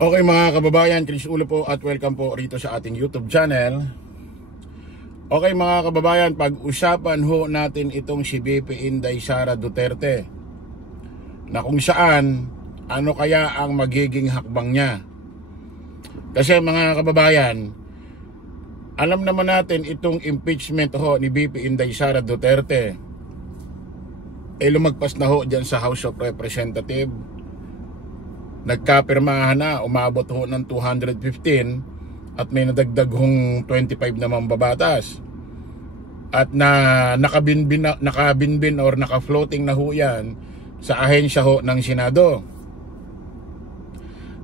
Okay mga kababayan, Chris Ulo po at welcome po rito sa ating YouTube channel. Okay mga kababayan, pag-usapan ho natin itong si VP Inday Sara Duterte na kung saan, ano kaya ang magiging hakbang niya. Kasi mga kababayan, alam naman natin itong impeachment ho ni VP Inday Sara Duterte lumagpas na ho dyan sa House of Representatives. Nagkapirmahan na, umabot ho ng 215 at may nadagdag hong 25 na mambabatas. At nakabinbin or naka-floating na ho yan sa ahensya ho ng Senado.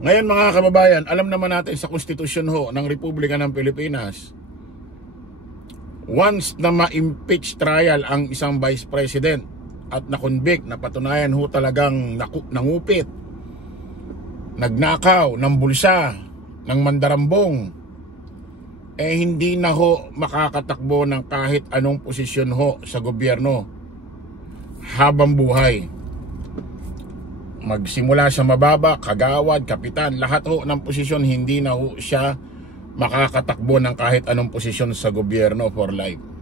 Ngayon mga kababayan, alam naman natin sa konstitusyon ho ng Republika ng Pilipinas, once na ma-impeach trial ang isang vice president at na-convict, napatunayan ho talagang nangupit, nagnakaw ng bulsa, ng mandarambong, hindi na ho makakatakbo ng kahit anong posisyon ho sa gobyerno habang buhay. Magsimula sa mababa, kagawad, kapitan, lahat ho ng posisyon, hindi na ho siya makakatakbo ng kahit anong posisyon sa gobyerno for life.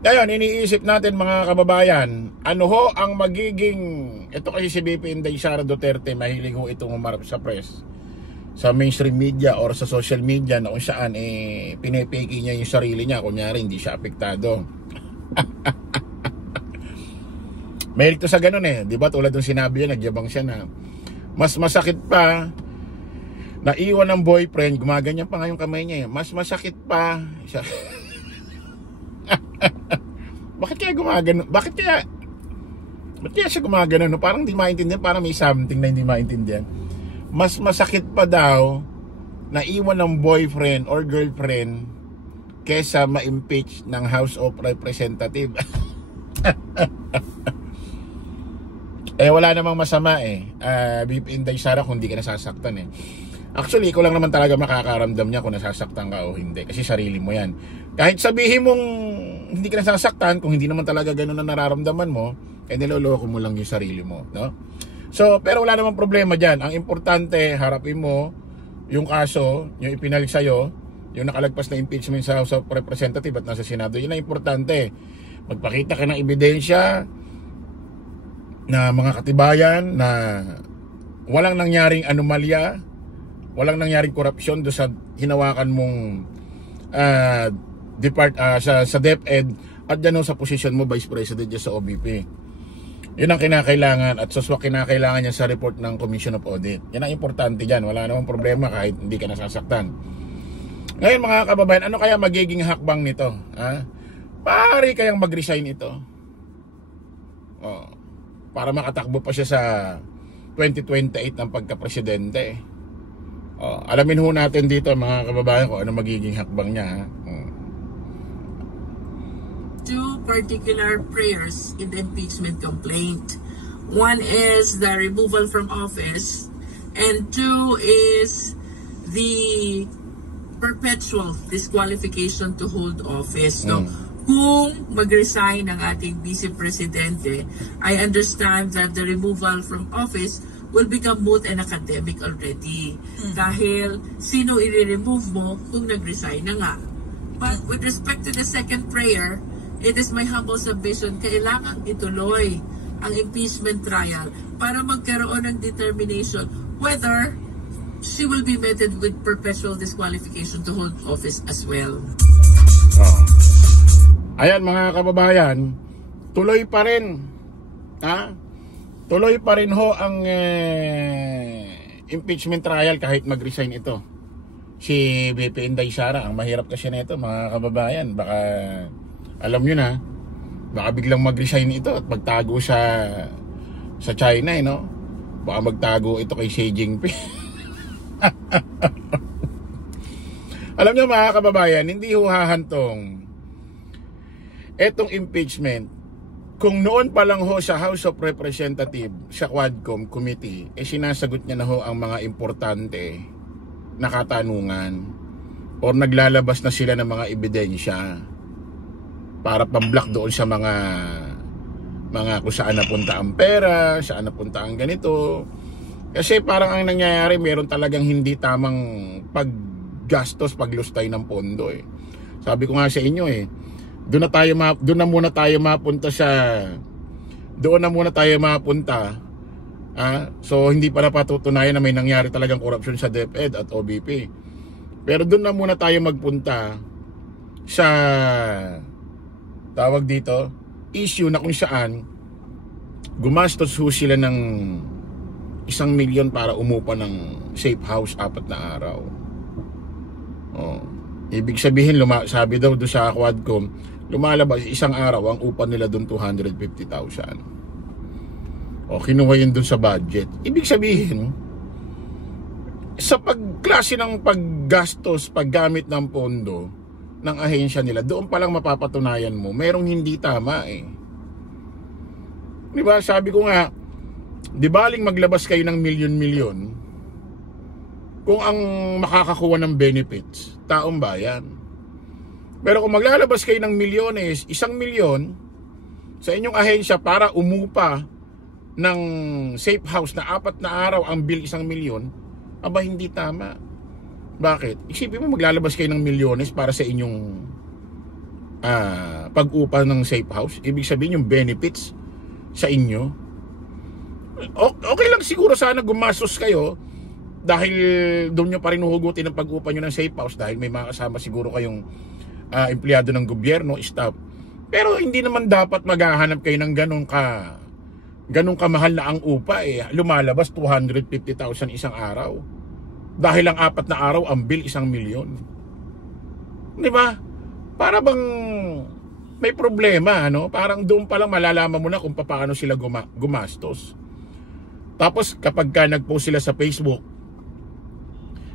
Ngayon, iniisip natin mga kababayan, ano ho ang magiging, ito kasi si VP Inday Sara Duterte, mahilig ho itong umarap sa press, sa mainstream media or sa social media na kung saan pinipiki niya yung sarili niya, kunyari hindi siya apektado. Mahilig to sa ganun di ba? Tulad ng sinabi niya, nagyabang siya na mas masakit pa na iwan ng boyfriend, gumaganyan pa nga yung kamay niya mas masakit pa siya. Bakit kaya gumagano? Bakit kaya siya gumagano? No? Parang hindi maintindihan, parang may something na hindi maintindihan. Mas masakit pa daw na iwan ng boyfriend or girlfriend kesa ma-impeach ng House of Representatives. Wala namang masama VP Inday Sara kung hindi ka nasasaktan Actually, ikaw lang naman talaga makakaramdam niya kung nasasaktan ka o hindi. Kasi sarili mo yan. Kahit sabihin mong hindi ka nasasaktan, kung hindi naman talaga ganun na nararamdaman mo, niloloko mo lang yung sarili mo, no? So, pero wala namang problema dyan. Ang importante, harapin mo yung kaso, yung ipinalik sa'yo, yung nakalagpas na impeachment sa House of Representatives at nasa Senado. Yun ang importante. Magpakita ka ng ebidensya na mga katibayan na walang nangyaring anomalya, walang nangyaring korupsyon do sa hinawakan mong sa DepEd at dyan sa posisyon mo Vice President dyan sa OVP. Yun ang kinakailangan at suswak kinakailangan niya sa report ng Commission of Audit. Yan ang importante dyan. Wala namang problema kahit hindi ka nasasaktan. Ngayon mga kababayan, ano kaya magiging hakbang nito? Pari kayang mag-resign ito para makatakbo pa siya sa 2028 ng pagka-presidente. Alamin ho natin dito mga kababayan kung ano magiging hakbang niya. Two particular prayers in the impeachment complaint. One is the removal from office, and two is the perpetual disqualification to hold office. So, kung mag-resign ang ating Vice Presidente, I understand that the removal from office will become moot and academic already. Dahil sino i-remove mo kung nag-resign na nga. But with respect to the second prayer, it is my humble submission, kailangan ituloy ang impeachment trial para magkaroon ng determination whether she will be meted with perpetual disqualification to hold office as well. Ayan mga kababayan, tuloy pa rin. Tuloy pa rin ho ang impeachment trial kahit mag-resign ito. Si VP Inday Sara, ang mahirap kasi nito mga kababayan, baka alam nyo na, baka biglang mag-resign ito at magtago sa China no? Baka magtago ito kay Xi Jinping. Alam nyo mga kababayan, hindi ho hahantong etong impeachment. Kung noon pa lang ho sa House of Representatives, sa Quadcom Committee, sinasagot niya na ho ang mga importante na katanungan or naglalabas na sila ng mga ebidensya para pamblock doon sa mga kung saan napunta ang pera, saan napunta ang ganito, Kasi parang ang nangyayari, meron talagang hindi tamang paggastos, paglustay ng pondo eh. Sabi ko nga sa inyo eh, doon na muna tayo mapunta. So hindi pa napatutunayan na may nangyari talagang korupsyon sa DepEd at OBP. Pero doon na muna tayo magpunta sa tawag dito, issue na kung saan gumastos ho sila ng 1 milyon para umupa ng safe house 4 na araw. Oh, ibig sabihin, sabi daw doon sa Quadcom, lumalabas isang araw ang upa nila doon 250,000. O kinuha yun doon sa budget. Ibig sabihin, sa pagklase ng paggastos, paggamit ng pondo ng ahensya nila, doon pa lang mapapatunayan mo merong hindi tama eh. Diba, sabi ko nga, di baling maglabas kayo ng milyon-milyon kung ang makakakuha ng benefits, taong bayan. Pero kung maglalabas kayo ng milyones, 1 milyon sa inyong ahensya para umupa ng safe house na 4 na araw, ang bill 1 milyon, aba hindi tama. Bakit? Isipin mo, maglalabas kayo ng milyones para sa inyong pag-upa ng safe house. Ibig sabihin yung benefits sa inyo, okay lang siguro sana gumastos kayo dahil doon nyo pa rin huhugutin ang pag-upa nyo ng safe house dahil may mga kasama siguro kayong empleyado ng gobyerno, staff. Pero hindi naman dapat maghahanap kayo ng ganong kamahal na ang upa eh. Lumalabas 250,000 isang araw. Dahil ang 4 na araw ang bill 1 milyon. Di ba? Para bang may problema, ano? Parang doon pa lang malalaman mo na kung paano sila gumastos. Tapos kapag nag-post sila sa Facebook,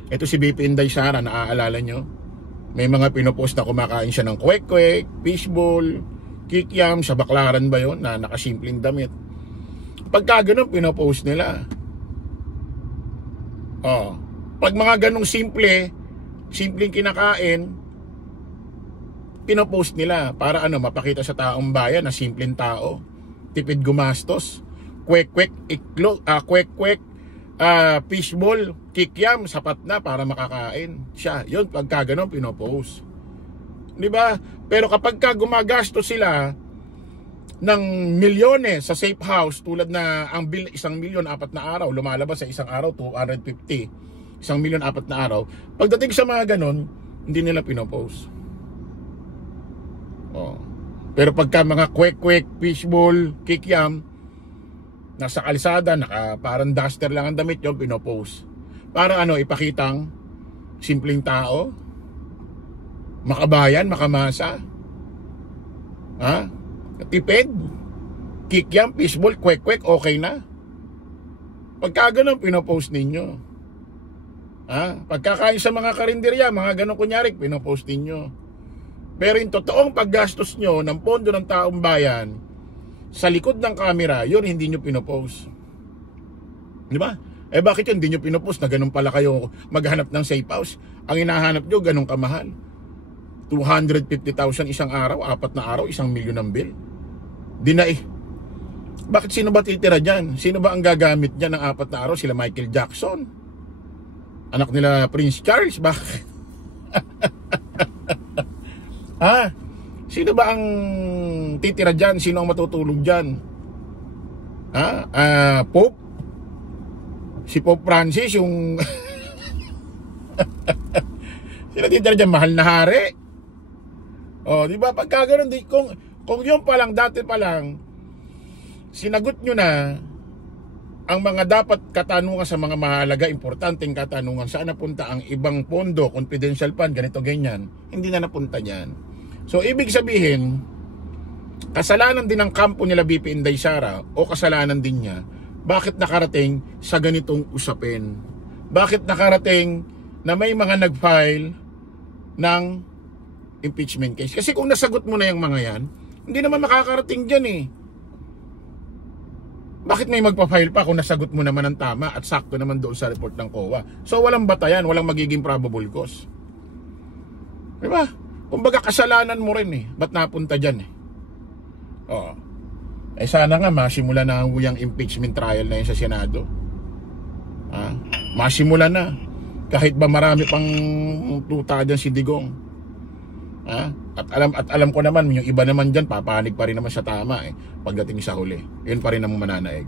ito si BP Inday Sara, naaalala nyo? May mga pinopost na kumakain siya ng kwek-kwek, fishball, kikiam, sa Baklaran ba yun, na nakasimpleng damit. Pagka ganun, pinopost nila. Pag mga ganung simpleng kinakain, pinopost nila para mapakita sa taong bayan na simpleng tao, tipid gumastos. Kwek-kwek, kwek-kwek, fishball, kikiam, sapat na para makakain siya. Yun, pagka ganun, pinopost. Di ba? Pero kapag gumagastos sila ng milyones sa safe house, tulad na ang bill 1 milyon 4 na araw, lumalabas sa isang araw 250, 1 milyon 4 na araw, pagdating sa mga ganon, hindi nila pinopost. Pero pagka mga kwek-kwek, fishball, kikiam, nasa kalsada, parang duster lang ang damit, yung pinopost. Para ipakitang simpleng tao, makabayan, makamasa, tipid, kikiam, fishball, kwek-kwek, okay na. Pagka ganun, pinopost ninyo. Pagkakain sa mga karinderya, mga ganun kunyari, pinopost ninyo. Pero yung totoong paggastos nyo ng pondo ng taong bayan sa likod ng camera, yun hindi nyo pinopost. Di ba? Bakit yun hindi nyo pinopost na ganun pala kayo maghanap ng safe house? Ang hinahanap nyo, ganun kamahal. 250,000 isang araw, 4 na araw, 1 milyon ang bill. Di na eh. Bakit sino ba titira dyan? Sino ba ang gagamit dyan ng 4 na araw? Sila Michael Jackson? Anak nila Prince Charles? Bakit? Sino ba ang titira dyan? Sino ang matutulog dyan? Pope? Si Pope Francis, yung sino titira dyan? Mahal na hari? Di ba? Pagka ganun, kung yun pa lang, dati pa lang, sinagot nyo na ang mga dapat katanungan sa mga mahalaga, importanteng katanungan, saan napunta ang ibang pondo, confidential fund, ganito, ganyan, hindi na napunta dyan. So, ibig sabihin, kasalanan din ng kampo nila BP Inday Sara, o kasalanan din niya, bakit nakarating sa ganitong usapin? Bakit nakarating na may mga nag-file ng impeachment case? Kasi kung nasagot mo na yung mga yan, hindi naman makakarating dyan eh. Bakit may magpa-file pa kung nasagot mo naman ang tama at sakto naman doon sa report ng COA? So walang batayan, walang magiging probable cause. Diba? Kumbaga kasalanan mo rin eh. Ba't napunta dyan eh? Sana nga masimula na ang impeachment trial na yun sa Senado. Masimula na. Kahit ba marami pang tuta dyan si Digong. At alam ko naman, yung iba naman dyan, papanig pa rin naman sa tama pagdating sa huli. Yun pa rin ang mananaig.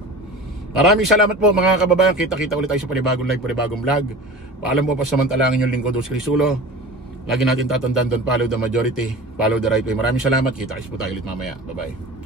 Maraming salamat po mga kababayan. Kita-kita ulit tayo sa panibagong live, panibagong vlog. Paalam po pa samantalangin yung lingkod Dos Crisulo. Lagi natin tatandaan doon, follow the majority, follow the right way. Maraming salamat. Kita-kits po tayo ulit mamaya. Bye-bye.